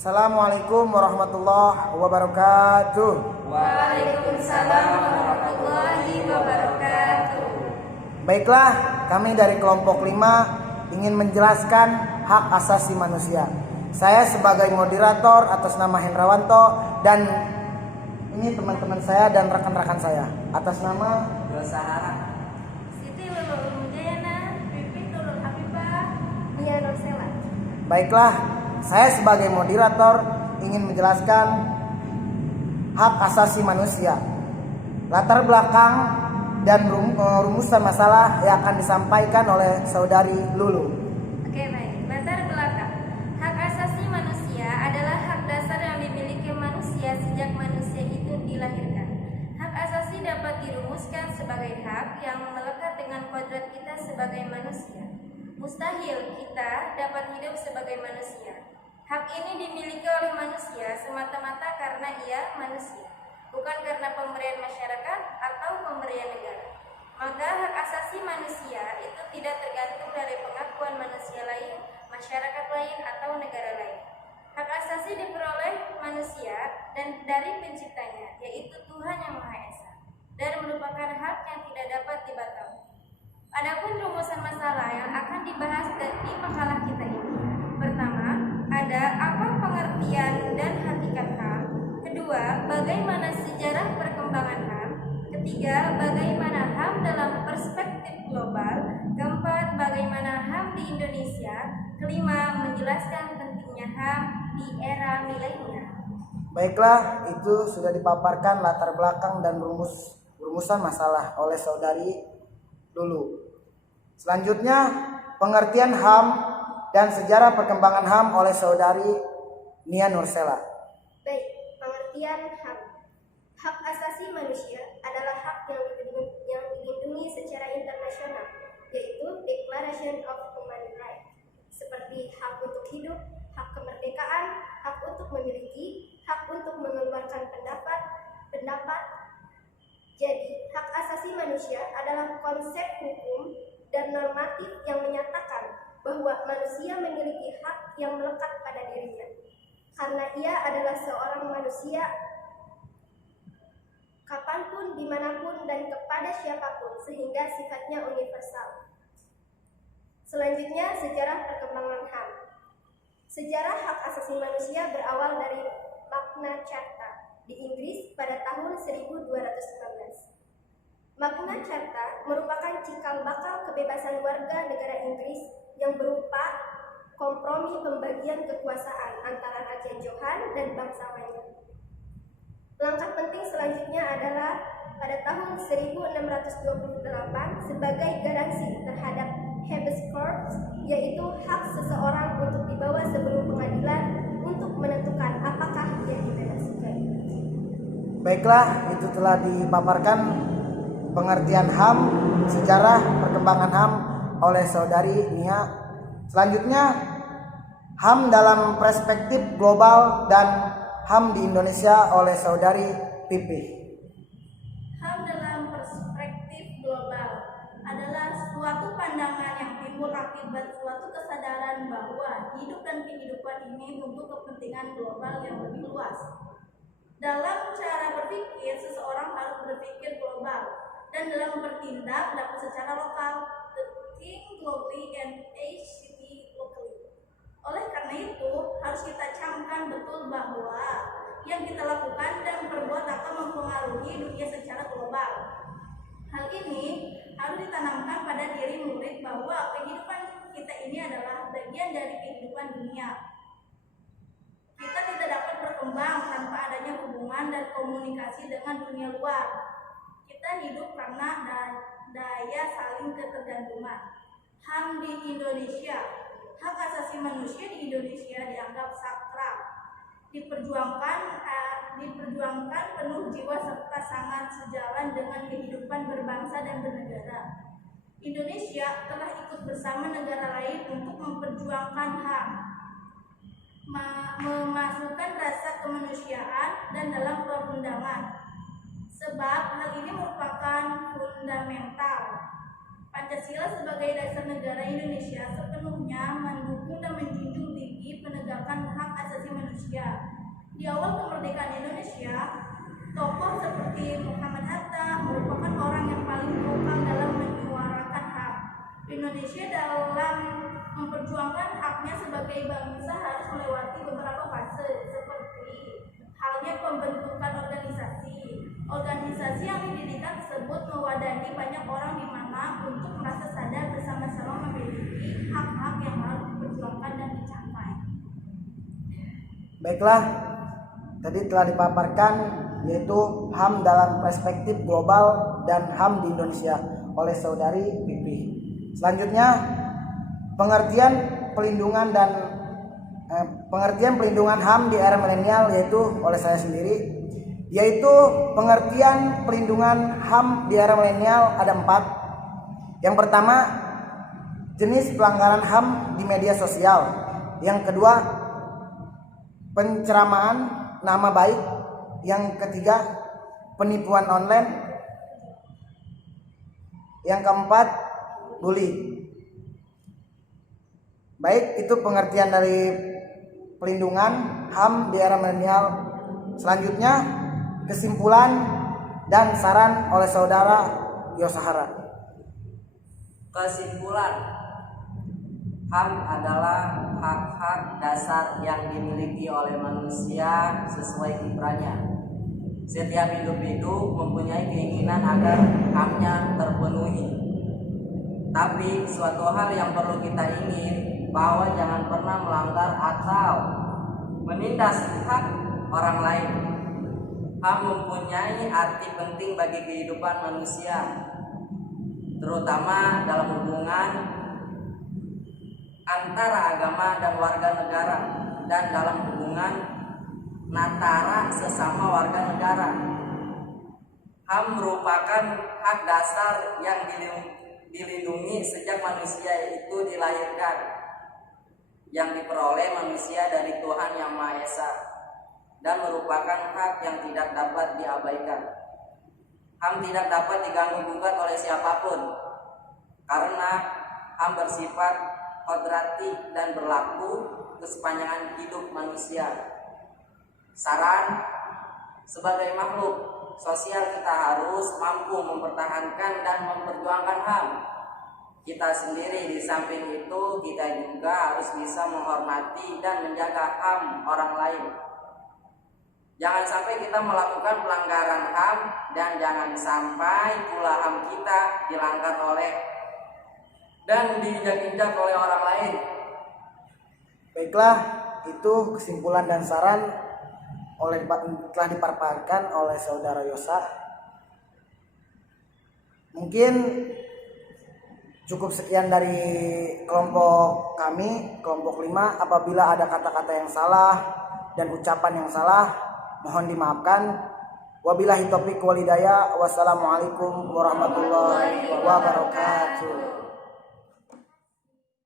Assalamualaikum warahmatullahi wabarakatuh. Waalaikumsalam warahmatullahi wabarakatuh. Baiklah, kami dari kelompok 5 ingin menjelaskan hak asasi manusia. Saya sebagai moderator atas nama Hendrawanto dan ini teman-teman saya dan rekan-rekan saya atas nama Sahara, Siti Lulul Mujayana, Pipin Nurul Habibah, Nia Nursela. Baiklah, saya sebagai moderator ingin menjelaskan hak asasi manusia. Latar belakang dan rumusan masalah yang akan disampaikan oleh saudari Lulu. Oke, baik. Latar belakang. Hak asasi manusia adalah hak dasar yang dimiliki manusia sejak manusia itu dilahirkan. Hak asasi dapat dirumuskan sebagai hak yang melekat dengan kodrat kita sebagai manusia. Mustahil kita dapat hidup sebagai manusia. Hak ini dimiliki oleh manusia semata-mata karena ia manusia, bukan karena pemberian masyarakat atau pemberian negara. Maka hak asasi manusia itu tidak tergantung dari pengakuan manusia lain, masyarakat lain, atau negara lain. Hak asasi diperoleh manusia dan dari penciptanya, yaitu Tuhan yang Maha Esa, dan merupakan hak yang tidak dapat dibatalkan. Adapun rumusan masalah yang akan dibahas di makalah kita ini. Pertama, ada apa pengertian dan hakikat HAM. Kedua, bagaimana sejarah perkembangan HAM. Ketiga, bagaimana HAM dalam perspektif global. Keempat, bagaimana HAM di Indonesia. Kelima, menjelaskan pentingnya HAM di era milenial. Baiklah, itu sudah dipaparkan latar belakang dan rumusan masalah oleh saudari Lulu. Selanjutnya, pengertian HAM dan sejarah perkembangan HAM oleh saudari Nia Nursela. Baik, pengertian HAM. Hak asasi manusia adalah hak yang dilindungi secara internasional, yaitu Declaration of Human Rights, seperti hak untuk hidup, hak kemerdekaan, hak untuk memiliki, hak untuk mengeluarkan pendapat. Jadi, hak asasi manusia adalah konsep hukum dan normatif yang menyatakan bahwa manusia memiliki hak yang melekat pada dirinya, karena ia adalah seorang manusia kapanpun, dimanapun, dan kepada siapapun, sehingga sifatnya universal. Selanjutnya, sejarah perkembangan HAM. Sejarah hak asasi manusia berawal dari Magna Carta di Inggris pada tahun 1215. Magna Carta merupakan cikal bakal kebebasan warga negara Inggris yang berupa kompromi pembagian kekuasaan antara Raja Johan dan bangsawannya. Langkah penting selanjutnya adalah pada tahun 1628 sebagai garansi terhadap habeas corpus, yaitu hak seseorang untuk dibawa sebelum pengadilan untuk menentukan apakah dia dibebaskan. Baiklah, itu telah dipaparkan pengertian HAM, sejarah perkembangan HAM oleh saudari Nia. Selanjutnya, HAM dalam perspektif global dan HAM di Indonesia oleh saudari Pipi. HAM dalam perspektif global adalah suatu pandangan yang timbul akibat suatu kesadaran bahwa hidup dan kehidupan ini untuk kepentingan global yang lebih luas. Dalam cara berpikir, seseorang harus berpikir global, dan dalam bertindak dapat secara lokal, think globally and act locally. Oleh karena itu, harus kita camkan betul bahwa yang kita lakukan dan perbuat akan mempengaruhi dunia secara global. Hal ini harus ditanamkan pada diri murid bahwa kehidupan kita ini adalah bagian dari kehidupan dunia. Kita tidak dapat berkembang tanpa adanya hubungan dan komunikasi dengan dunia luar. Kita hidup karena daya saling ketergantungan. HAM di Indonesia. Hak asasi manusia di Indonesia dianggap sakral, diperjuangkan penuh jiwa serta sangat sejalan dengan kehidupan berbangsa dan bernegara. Indonesia telah ikut bersama negara lain untuk memperjuangkan HAM, memasukkan rasa kemanusiaan dan dalam perundangan, sebab hal ini merupakan fundamental. Pancasila sebagai dasar negara Indonesia sepenuhnya mendukung dan menjunjung tinggi penegakan hak asasi manusia Indonesia. Di awal kemerdekaan Indonesia, tokoh seperti Muhammad Hatta merupakan orang yang paling vokal dalam menyuarakan HAM. Indonesia dalam memperjuangkan haknya sebagai bangsa harus melewati beberapa fase, seperti halnya pembentukan organisasi. Organisasi yang didirikan tersebut mewadahi banyak orang di mana untuk merasa sadar bersama-sama memiliki hak-hak yang harus diperjuangkan dan dicapai. Baiklah, tadi telah dipaparkan yaitu HAM dalam perspektif global dan HAM di Indonesia oleh saudari Pipi. Selanjutnya pengertian pelindungan HAM di era milenial yaitu oleh saya sendiri, yaitu pengertian pelindungan HAM di era milenial ada 4. Yang pertama, jenis pelanggaran HAM di media sosial. Yang kedua, penceramaan nama baik. Yang ketiga, penipuan online. Yang keempat, bully. Baik, itu pengertian dari pelindungan HAM di era milenial. Selanjutnya, kesimpulan dan saran oleh saudara Yosahara. Kesimpulan, HAM adalah hak-hak dasar yang dimiliki oleh manusia sesuai kiprahnya. Setiap individu mempunyai keinginan agar HAM-nya terpenuhi. Tapi suatu hal yang perlu kita ingin, bahwa jangan pernah melanggar atau menindas hak orang lain. HAM mempunyai arti penting bagi kehidupan manusia, terutama dalam hubungan antara agama dan warga negara, dan dalam hubungan antara sesama warga negara. HAM merupakan hak dasar yang dilindungi sejak manusia itu dilahirkan, yang diperoleh manusia dari Tuhan Yang Maha Esa, dan merupakan hak yang tidak dapat diabaikan. HAM tidak dapat diganggu-gugat oleh siapapun, karena HAM bersifat kodrati dan berlaku kesepanjangan hidup manusia. Saran, sebagai makhluk sosial kita harus mampu mempertahankan dan memperjuangkan HAM. Kita sendiri di samping itu, kita juga harus bisa menghormati dan menjaga HAM orang lain. Jangan sampai kita melakukan pelanggaran HAM, dan jangan sampai pula HAM kita dilanggar oleh dan diinjak-injak oleh orang lain. Baiklah, itu kesimpulan dan saran telah dipaparkan oleh saudara Yosa. Mungkin cukup sekian dari kelompok kami, kelompok 5. Apabila ada kata-kata yang salah dan ucapan yang salah, mohon dimaafkan. Wabillahi taufiq wal hidayah. Wassalamualaikum warahmatullahi wabarakatuh.